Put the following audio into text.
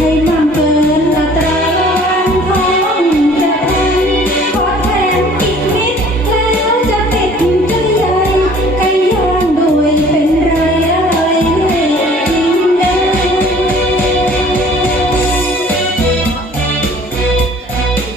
Hey,